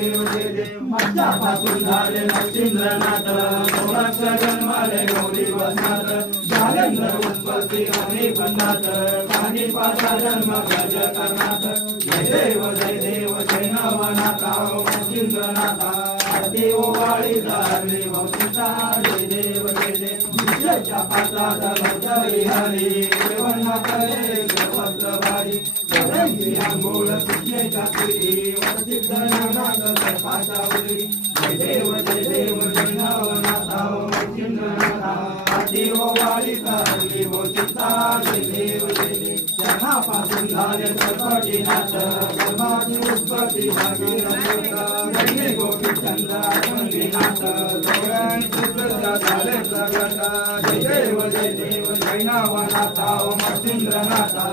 देव जय देव मत्स्यापासून झाले मच्छिंद्रनाथ गौराक्ष जन्माले गौरी वसनाथ जालेंद्र उत्पत्ती अग्नी पंडात काही पाचा जन्म गज करनाथ जय देव जय नवनाथा मच्छिंद्रनाथा आरती ओवाळी धारली वंशिता जय देव विजयच्या पात्रात लवतरी हरी देवन करे सर्वत्र भारी जयंती अंघोळ कृष्णेच्या तिरी वरती धरणानाथ सर्पाच्या उरी जय देव जय नवनाथा मच्छिंद्रनाथा आरती ओवाळी धारली वंशिता जय देव जनापासून झाले सर्पटीनाथ ब्रह्माची उत्पत्ती भागीरथ गणे गोपीचंद्र मंदिनाथ गौरांग पुत्र झाले प्रगट जय देव जय नवनाथा मच्छिंद्रनाथा